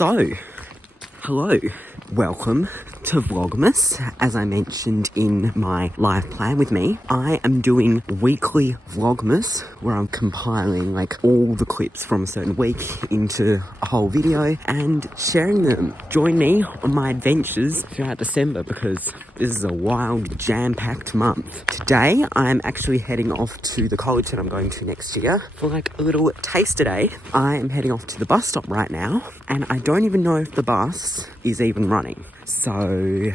So, hello, welcome to Vlogmas. As I mentioned in my live plan with me, I am doing weekly Vlogmas where I'm compiling like all the clips from a certain week into a whole video and sharing them. Join me on my adventures throughout December because this is a wild, jam-packed month. Today, I'm actually heading off to the college that I'm going to next year for like a little taster day. I am heading off to the bus stop right now, and I don't even know if the bus is even running. So,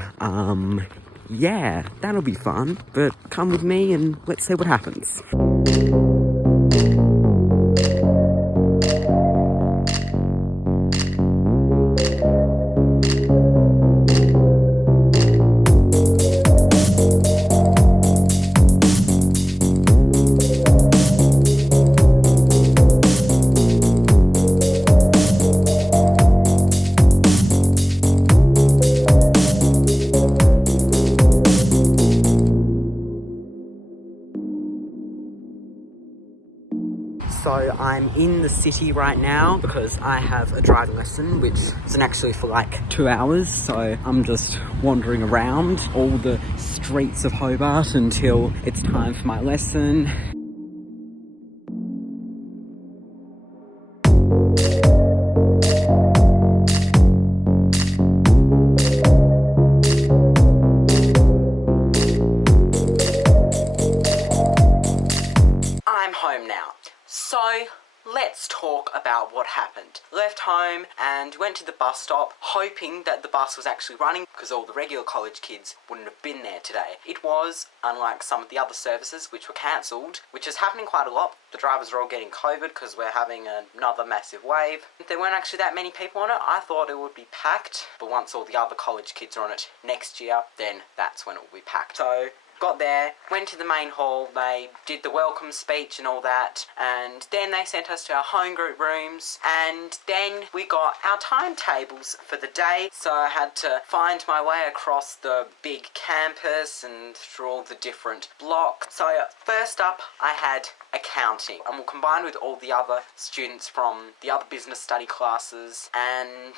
yeah, that'll be fun. But come with me and let's see what happens. So I'm in the city right now because I have a driving lesson, which isn't actually for like 2 hours. So I'm just wandering around all the streets of Hobart until it's time for my lesson. I'm home now. So, let's talk about what happened. Left home and went to the bus stop, hoping that the bus was actually running because all the regular college kids wouldn't have been there today. It was, unlike some of the other services which were cancelled, which is happening quite a lot. The drivers are all getting COVID because we're having another massive wave. There weren't actually that many people on it. I thought it would be packed, but once all the other college kids are on it next year, then that's when it will be packed. So, got there, went to the main hall, they did the welcome speech and all that, and then they sent us to our home group rooms, and then we got our timetables for the day, so I had to find my way across the big campus and through all the different blocks. So first up, I had accounting, and we'll combine with all the other students from the other business study classes, and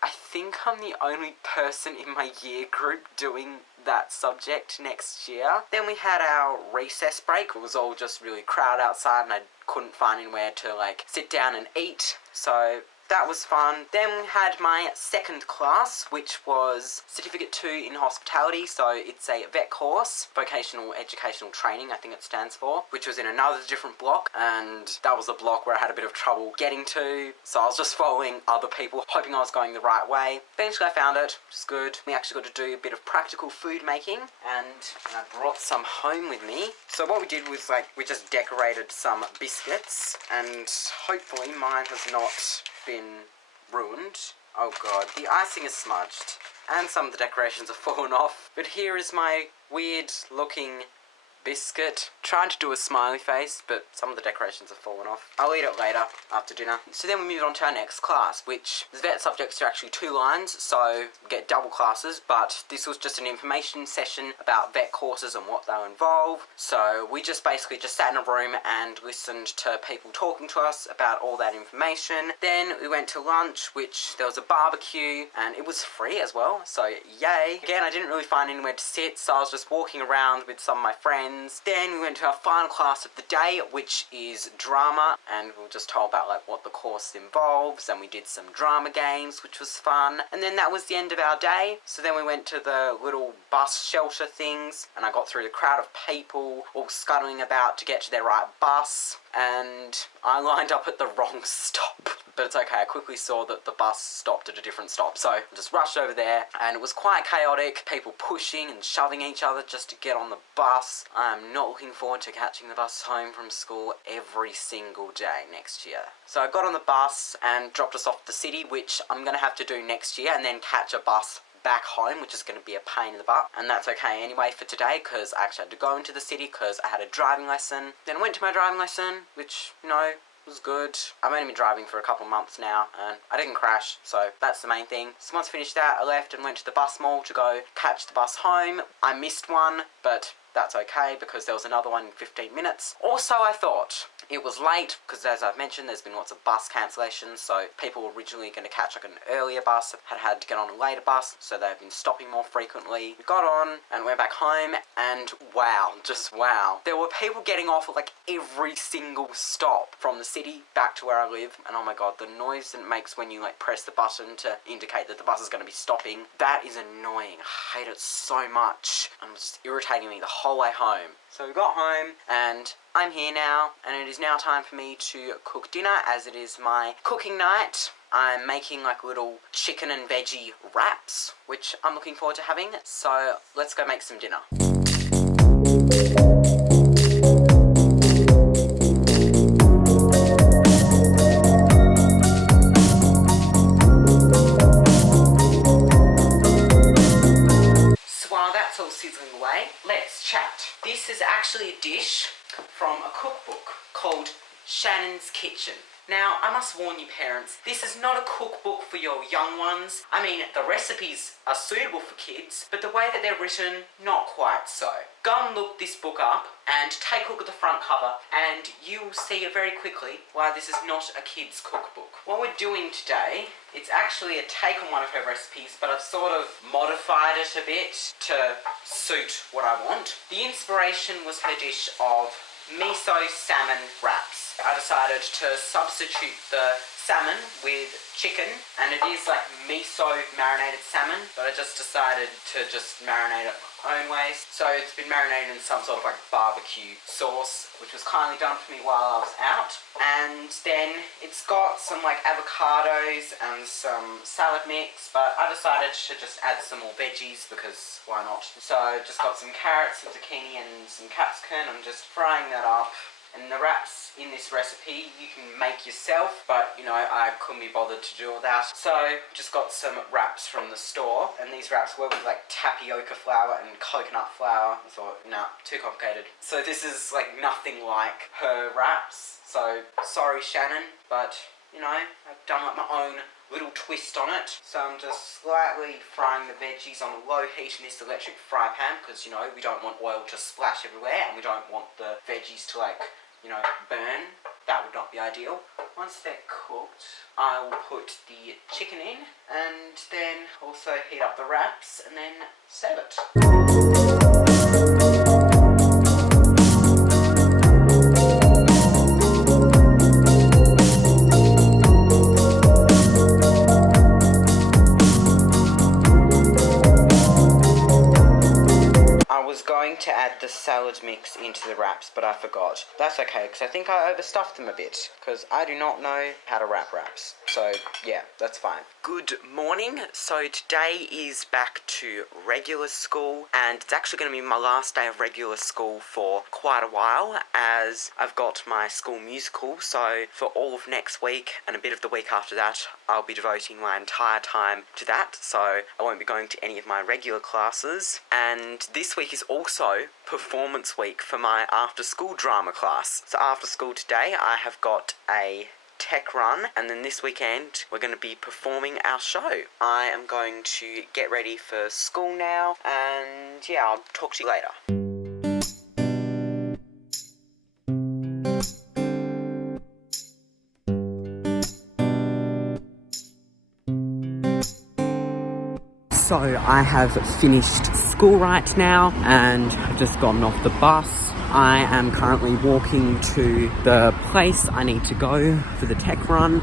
I think I'm the only person in my year group doing that subject next year. Then we had our recess break. It was all just really crowded outside and I couldn't find anywhere to like sit down and eat. So that was fun. Then we had my second class, which was Certificate 2 in Hospitality, so it's a vet course, Vocational Educational Training, I think it stands for, which was in another different block, and that was a block where I had a bit of trouble getting to, so I was just following other people, hoping I was going the right way. Eventually I found it, which is good. We actually got to do a bit of practical food making, and I brought some home with me. So what we did was, like, we just decorated some biscuits, and hopefully mine has not been ruined. Oh god, the icing is smudged and some of the decorations have fallen off, but here is my weird looking biscuit. Trying to do a smiley face, but some of the decorations have fallen off. I'll eat it later, after dinner. So then we moved on to our next class, which the vet subjects are actually 2 lines, so we get double classes, but this was just an information session about vet courses and what they'll involve. So we just basically just sat in a room and listened to people talking to us about all that information. Then we went to lunch, which there was a barbecue, and it was free as well, so yay. Again, I didn't really find anywhere to sit, so I was just walking around with some of my friends. Then we went to our final class of the day, which is drama, and we were just told about like what the course involves, and we did some drama games, which was fun. And then that was the end of our day. So then we went to the little bus shelter things, and I got through the crowd of people all scuttling about to get to their right bus, and I lined up at the wrong stop. But it's okay, I quickly saw that the bus stopped at a different stop, so I just rushed over there, and it was quite chaotic, people pushing and shoving each other just to get on the bus. I'm not looking forward to catching the bus home from school every single day next year. So I got on the bus and dropped us off at the city, which I'm going to have to do next year, and then catch a bus back home, which is going to be a pain in the butt, and that's okay anyway for today because I actually had to go into the city because I had a driving lesson. Then I went to my driving lesson, which, you know, was good. I've only been driving for a couple of months now and I didn't crash, so that's the main thing. So once I finished that, I left and went to the bus mall to go catch the bus home. I missed one, but that's okay because there was another one in 15 minutes. Also, I thought it was late because, as I've mentioned, there's been lots of bus cancellations, so people were originally going to catch like an earlier bus, had to get on a later bus, so they've been stopping more frequently. We got on and went back home, and wow, just wow. There were people getting off at like every single stop from the city back to where I live, and oh my god, the noise that it makes when you like press the button to indicate that the bus is going to be stopping, that is annoying. I hate it so much, and it was just irritating me the whole way home. So we got home, and I'm here now, and it is now time for me to cook dinner, as it is my cooking night. I'm making like little chicken and veggie wraps, which I'm looking forward to having, so let's go make some dinner. Sizzling away, let's chat. This is actually a dish from a cookbook called Shannon's Kitchen. Now, I must warn you parents, this is not a cookbook for your young ones. I mean, the recipes are suitable for kids, but the way that they're written, not quite so. Go and look this book up and take a look at the front cover, and you will see very quickly why this is not a kid's cookbook. What we're doing today, it's actually a take on one of her recipes, but I've sort of modified it a bit to suit what I want. The inspiration was her dish of miso salmon wraps. I decided to substitute the salmon with chicken, and it is like miso marinated salmon, but I just decided to just marinate it my own ways. So it's been marinated in some sort of like barbecue sauce, which was kindly done for me while I was out. And then it's got some like avocados and some salad mix, but I decided to just add some more veggies because why not? So just got some carrots, some zucchini and some capsicum. I'm just frying that up. And the wraps in this recipe you can make yourself, but you know, I couldn't be bothered to do all that. So just got some wraps from the store, and these wraps were with like tapioca flour and coconut flour. I thought, nah, too complicated. So this is like nothing like her wraps. So sorry Shannon, but you know, I've done like my own little twist on it. So I'm just slightly frying the veggies on a low heat in this electric fry pan, because you know, we don't want oil to splash everywhere, and we don't want the veggies to like, you know, burn. That would not be ideal. Once they're cooked, I will put the chicken in, and then also heat up the wraps, and then serve it. To add the salad mix into the wraps, but I forgot. That's okay, because I think I overstuffed them a bit, because I do not know how to wrap wraps. So yeah, that's fine. Good morning. So today is back to regular school, and it's actually going to be my last day of regular school for quite a while, as I've got my school musical. So for all of next week and a bit of the week after that, I'll be devoting my entire time to that, so I won't be going to any of my regular classes. And this week is also performance week for my after school drama class. So after school today I have got a tech run, and then this weekend we're going to be performing our show. I am going to get ready for school now, and yeah, I'll talk to you later. So I have finished school right now, and I've just gotten off the bus. I am currently walking to the place I need to go for the tech run.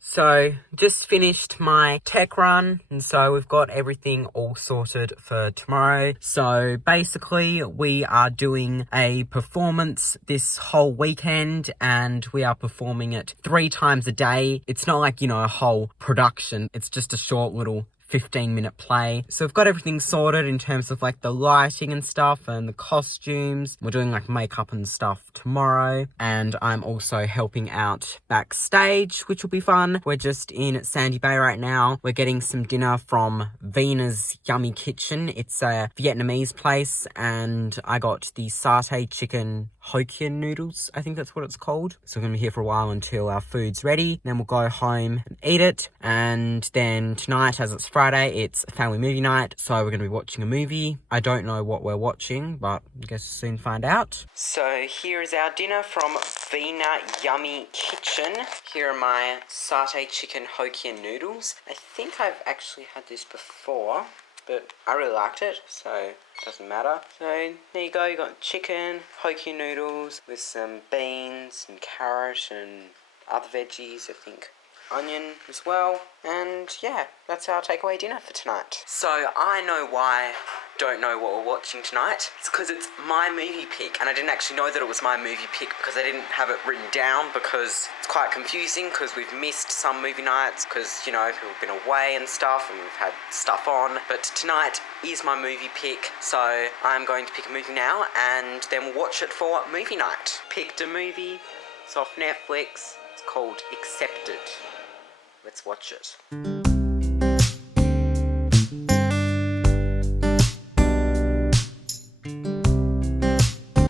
So, just finished my tech run, and so we've got everything all sorted for tomorrow. So, basically, we are doing a performance this whole weekend, and we are performing it 3 times a day. It's not like, you know, a whole production. It's just a short little 15-minute play. So we've got everything sorted in terms of like the lighting and stuff and the costumes. We're doing like makeup and stuff tomorrow, and I'm also helping out backstage, which will be fun. We're just in Sandy Bay right now. We're getting some dinner from Vina's Yummy Kitchen. It's a Vietnamese place, and I got the satay chicken Hokkien noodles, I think that's what it's called. So we're gonna be here for a while until our food's ready. Then we'll go home and eat it. And then tonight, as it's Friday, it's a family movie night. So we're gonna be watching a movie. I don't know what we're watching, but I guess we'll soon find out. So here is our dinner from Vina Yummy Kitchen. Here are my satay chicken Hokkien noodles. I think I've actually had this before, but I really liked it, so it doesn't matter. So there you go, you got chicken, Hokkien noodles with some beans and carrot and other veggies, I think onion as well. And yeah, that's our takeaway dinner for tonight. So I know why don't know what we're watching tonight. It's because it's my movie pick, and I didn't actually know that it was my movie pick because I didn't have it written down, because it's quite confusing because we've missed some movie nights because, you know, people have been away and stuff and we've had stuff on. But tonight is my movie pick, so I'm going to pick a movie now and then we'll watch it for movie night. Picked a movie, it's off Netflix, it's called Accepted. Let's watch it.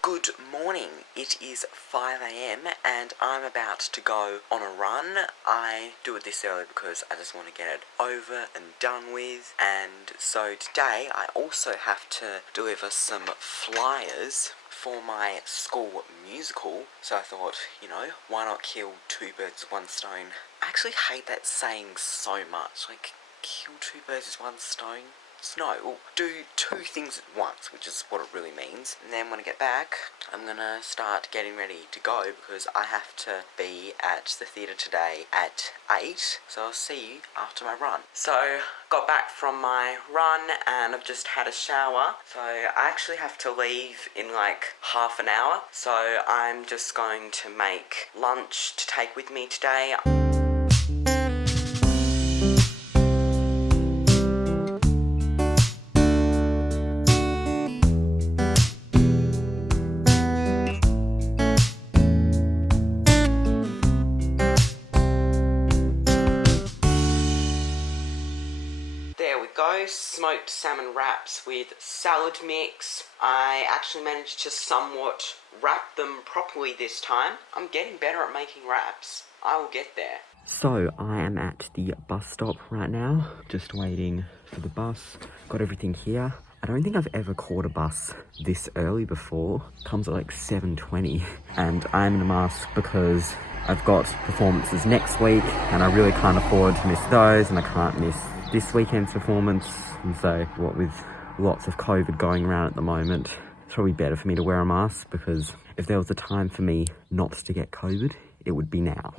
Good morning. It is 5 a.m. and I'm about to go on a run. I do it this early because I just want to get it over and done with. And so today I also have to deliver some flyers for my school musical. So I thought, you know, why not kill two birds with one stone? I actually hate that saying so much. Like, kill two birds with one stone? No, we'll do two things at once, which is what it really means. And then when I get back, I'm gonna start getting ready to go because I have to be at the theatre today at 8. So I'll see you after my run. So, got back from my run and I've just had a shower. So I actually have to leave in like half an hour. So I'm just going to make lunch to take with me today. Smoked salmon wraps with salad mix. I actually managed to somewhat wrap them properly this time. I'm getting better at making wraps. I will get there. So I am at the bus stop right now, just waiting for the bus. Got everything here. I don't think I've ever caught a bus this early before. Comes at like 7:20, and I'm in a mask because I've got performances next week and I really can't afford to miss those, and I can't miss this weekend's performance. And so, what with lots of COVID going around at the moment, it's probably better for me to wear a mask, because if there was a time for me not to get COVID, it would be now.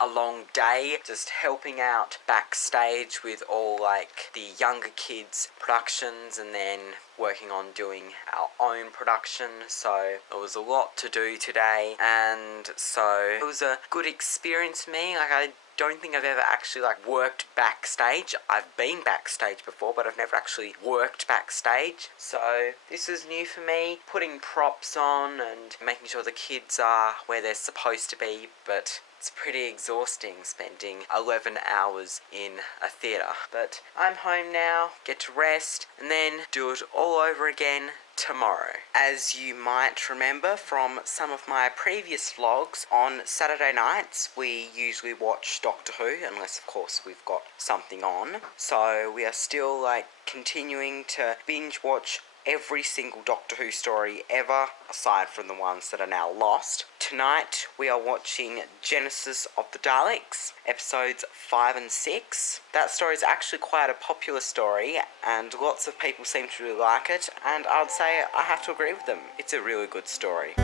A long day, just helping out backstage with all like the younger kids productions and then working on doing our own production. So it was a lot to do today, and so it was a good experience for me. Like, I don't think I've ever actually like worked backstage. I've been backstage before, but I've never actually worked backstage. So this is new for me, putting props on and making sure the kids are where they're supposed to be, but it's pretty exhausting spending 11 hours in a theatre. But I'm home now, get to rest, and then do it all over again tomorrow. As you might remember from some of my previous vlogs, on Saturday nights we usually watch Doctor Who, unless of course we've got something on. So we are still like continuing to binge watch every single Doctor Who story ever, aside from the ones that are now lost. Tonight we are watching Genesis of the Daleks, episodes 5 and 6. That story is actually quite a popular story, and lots of people seem to really like it, and I would say I have to agree with them. It's a really good story.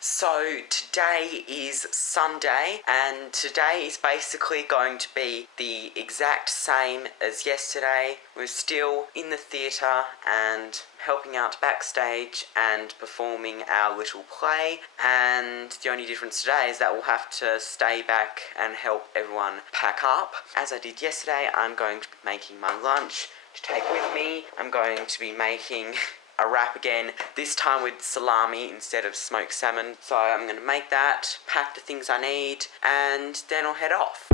So today is Sunday, and today is basically going to be the exact same as yesterday. We're still in the theatre and helping out backstage and performing our little play, and the only difference today is that we'll have to stay back and help everyone pack up. As I did yesterday, I'm going to be making my lunch to take with me. I'm going to be making a wrap again, this time with salami instead of smoked salmon. So I'm going to make that, pack the things I need, and then I'll head off.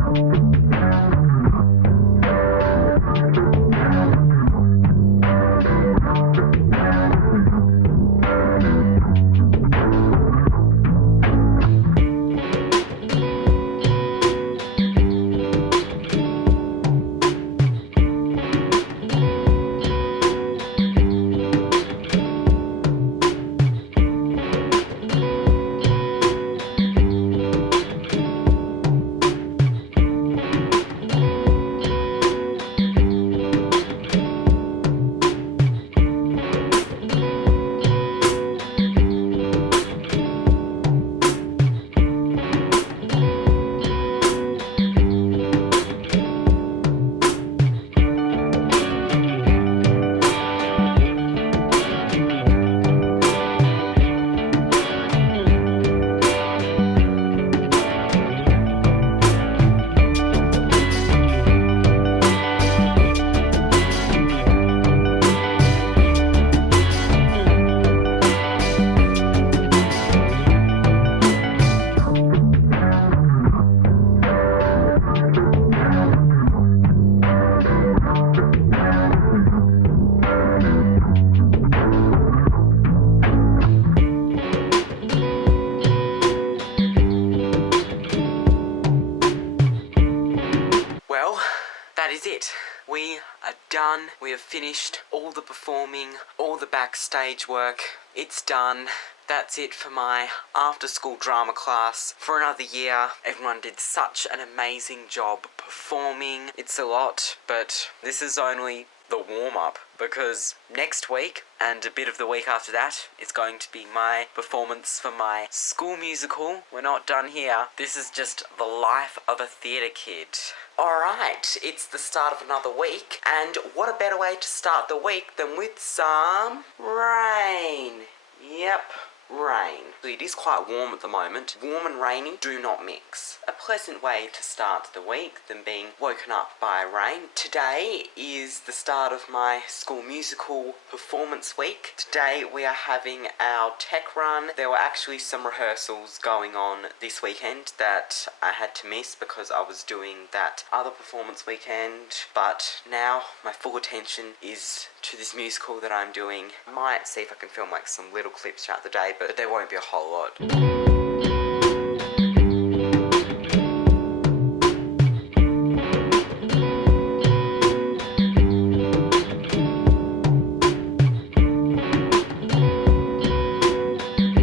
That is it. We are done. We have finished all the performing, all the backstage work. It's done. That's it for my after-school drama class for another year. Everyone did such an amazing job performing. It's a lot, but this is only the warm-up, because next week and a bit of the week after that is going to be my performance for my school musical. We're not done here. This is just the life of a theatre kid. Alright, it's the start of another week, and what a better way to start the week than with some rain. Yep, rain. It is quite warm at the moment. Warm and rainy do not mix. A pleasant way to start the week than being woken up by rain. Today is the start of my school musical performance week. Today we are having our tech run. There were actually some rehearsals going on this weekend that I had to miss because I was doing that other performance weekend. But now my full attention is to this musical that I'm doing. I might see if I can film like some little clips throughout the day, but there won't be a whole lot.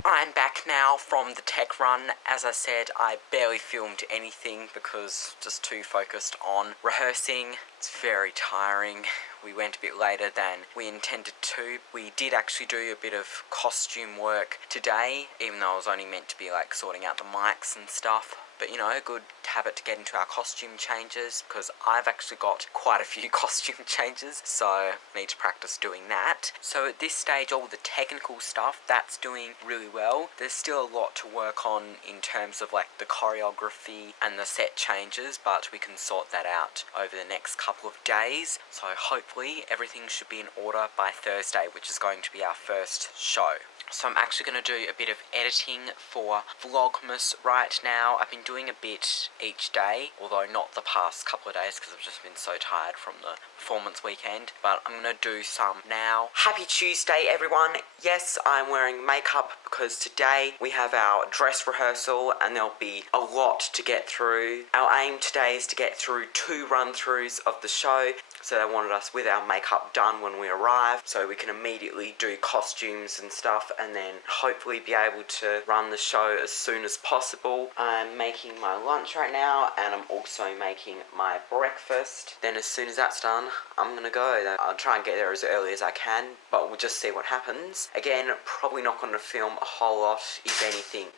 I'm back now from the tech run. As I said, I barely filmed anything because just too focused on rehearsing. It's very tiring. We went a bit later than we intended to. We did actually do a bit of costume work today, even though I was only meant to be like sorting out the mics and stuff. But you know, a good habit to get into our costume changes, because I've actually got quite a few costume changes, so I need to practice doing that. So at this stage, all the technical stuff, that's doing really well. There's still a lot to work on in terms of like the choreography and the set changes, but we can sort that out over the next couple of days. So hopefully everything should be in order by Thursday, which is going to be our first show. So I'm actually going to do a bit of editing for Vlogmas right now. I've been doing a bit each day, although not the past couple of days because I've just been so tired from the performance weekend, but I'm going to do some now. Happy Tuesday, everyone. Yes, I'm wearing makeup because today we have our dress rehearsal and there'll be a lot to get through. Our aim today is to get through 2 run-throughs of the show. So they wanted us with our makeup done when we arrive, so we can immediately do costumes and stuff and then hopefully be able to run the show as soon as possible. I'm making my lunch right now and I'm also making my breakfast. Then as soon as that's done, I'm gonna go. I'll try and get there as early as I can, but we'll just see what happens. Again, probably not going to film a whole lot, if anything.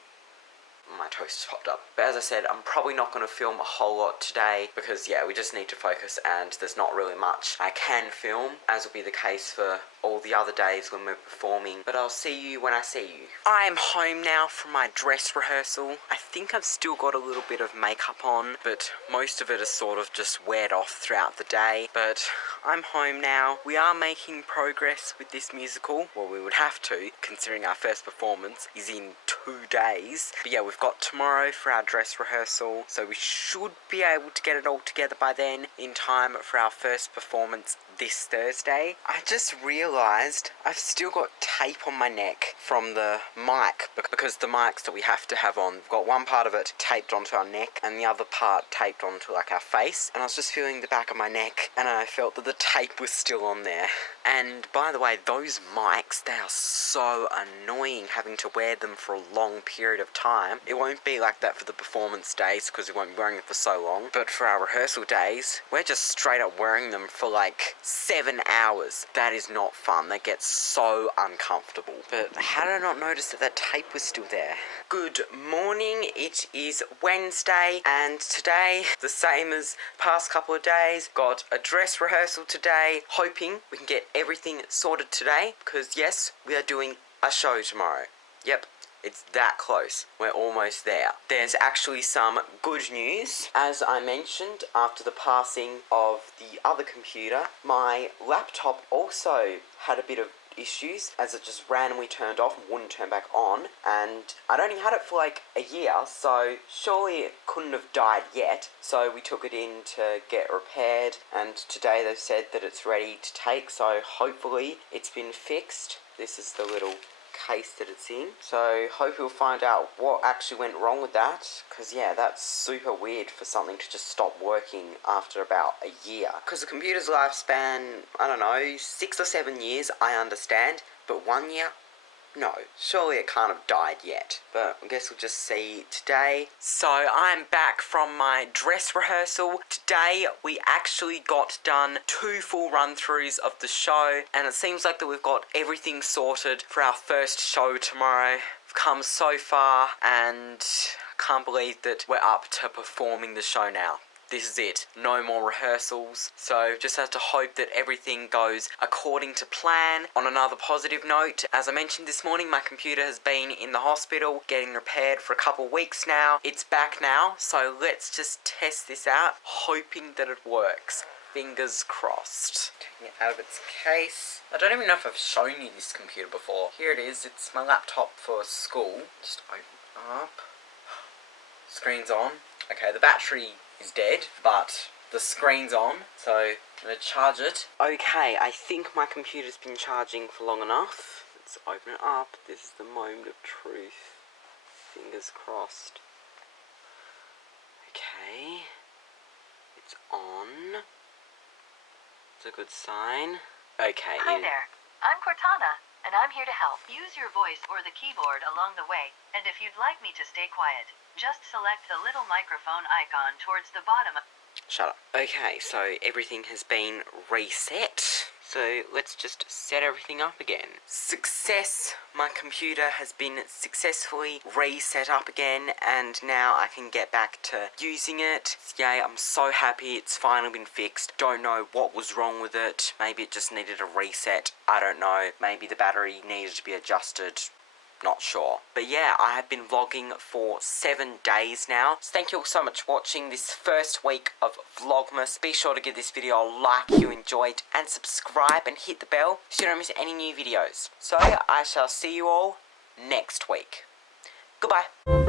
My toast popped up. But as I said, I'm probably not going to film a whole lot today because, yeah, we just need to focus and there's not really much I can film, as will be the case for all the other days when we're performing. But I'll see you when I see you. I am home now from my dress rehearsal. I think I've still got a little bit of makeup on, but most of it is sort of just weared off throughout the day. But I'm home now. We are making progress with this musical. Well, we would have to, considering our first performance is in 2 days. But yeah, we've got tomorrow for our dress rehearsal, so we should be able to get it all together by then in time for our first performance this Thursday. I just realised I've still got tape on my neck from the mic, because the mics that we have to have on, we've got one part of it taped onto our neck and the other part taped onto like our face, and I was just feeling the back of my neck and I felt that the tape was still on there. And by the way, those mics, they are so annoying having to wear them for a long period of time. It won't be like that for the performance days because we won't be wearing it for so long, but for our rehearsal days, we're just straight up wearing them for like 7 hours. That is not fun. That gets so uncomfortable. But how did I not notice that that tape was still there? Good morning. It is Wednesday and today, the same as past couple of days, got a dress rehearsal today, hoping we can get everything sorted today because yes, we are doing a show tomorrow. Yep. It's that close. We're almost there. There's actually some good news. As I mentioned, after the passing of the other computer, my laptop also had a bit of issues as it just randomly turned off and wouldn't turn back on, and I'd only had it for like a year, so surely it couldn't have died yet. So we took it in to get repaired, and today they've said that it's ready to take, so hopefully it's been fixed. This is the little case that it's in, so hope we'll find out what actually went wrong with that, because yeah, that's super weird for something to just stop working after about a year, because the computer's lifespan, I don't know, 6 or 7 years, I understand, but 1 year? No, surely it can't have died yet, but I guess we'll just see today. So I'm back from my dress rehearsal. Today we actually got done 2 full run-throughs of the show, and it seems like that we've got everything sorted for our first show tomorrow. We've come so far, and I can't believe that we're up to performing the show now. This is it. No more rehearsals. So just have to hope that everything goes according to plan. On another positive note, as I mentioned this morning, my computer has been in the hospital getting repaired for a couple weeks now. It's back now, so let's just test this out, hoping that it works. Fingers crossed. Taking it out of its case. I don't even know if I've shown you this computer before. Here it is. It's my laptop for school. Just open it up. Screen's on. Okay, the battery is dead, but the screen's on, so I'm going to charge it. Okay, I think my computer's been charging for long enough. Let's open it up. This is the moment of truth. Fingers crossed. Okay. It's on. It's a good sign. Okay. Hi there. I'm Cortana, and I'm here to help. Use your voice or the keyboard along the way, and if you'd like me to stay quiet, just select the little microphone icon towards the bottom. Shut up. Okay, so everything has been reset. So let's just set everything up again. Success! My computer has been successfully reset up again, and now I can get back to using it. Yay, I'm so happy it's finally been fixed. Don't know what was wrong with it. Maybe it just needed a reset. I don't know. Maybe the battery needed to be adjusted. Not sure. But yeah, I have been vlogging for 7 days now. So thank you all so much for watching this first week of Vlogmas. Be sure to give this video a like if you enjoyed, and subscribe and hit the bell so you don't miss any new videos. So I shall see you all next week. Goodbye.